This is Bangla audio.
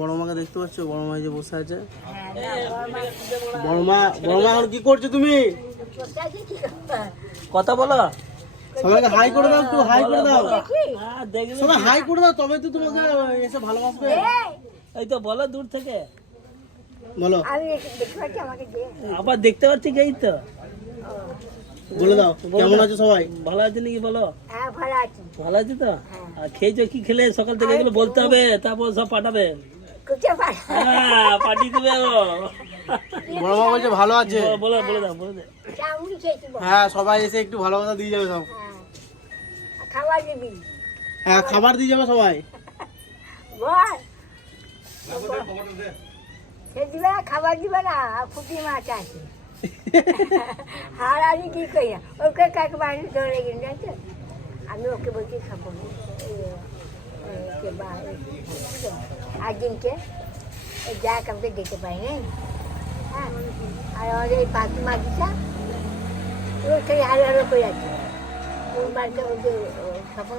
বড় মাকে দেখতে পাচ্ছ, বড় মা যে বসে আছে। বড় মা এখন কি করছো তুমি? কথা বলো, সবাইকে হাই করে দাও, একটু হাই করে দাও, সবাই হাই করে দাও, তবে তো তোমাকে এসে ভালোবাসবে। এই তো বলো দূর থেকে বলো, আবার দেখতে পাচ্ছি, এই তো বলে দাও কেমন আছো সবাই? ভালো আছে নাকি বলো? ভালো আছি। ভালো আছে তো? আর খেয়েছো কি খেলে সকাল থেকে? এগুলো বলতে হবে, তারপর সব পাঠাবে। হ্যাঁ, পাঠিয়ে দেবে ও। বড় মা বলছে ভালো আছে। বলে দাও, বলে দে। হ্যাঁ, সবাই এসে একটু ভালোবাসা দিয়ে যাবে সব। খাবার দিবি? হ্যাঁ, খাবার দিয়ে যাবে সবাই। বল সে দিবে না, খাবার দিবে না, আর ফুটি মাছ আছে। আর আমি কি করি না, ওকে কাকে বাড়ি ধরে গেলে জানতো, আমি ওকে বলছি খাবো না। একদিনকে যা কাউকে দিতে পারি না। হ্যাঁ, আর আমাদের এই পাখি মাগিটা ওর খালি হালো হালো করে আছে। ওর বাড়িতে ওদের স্বপন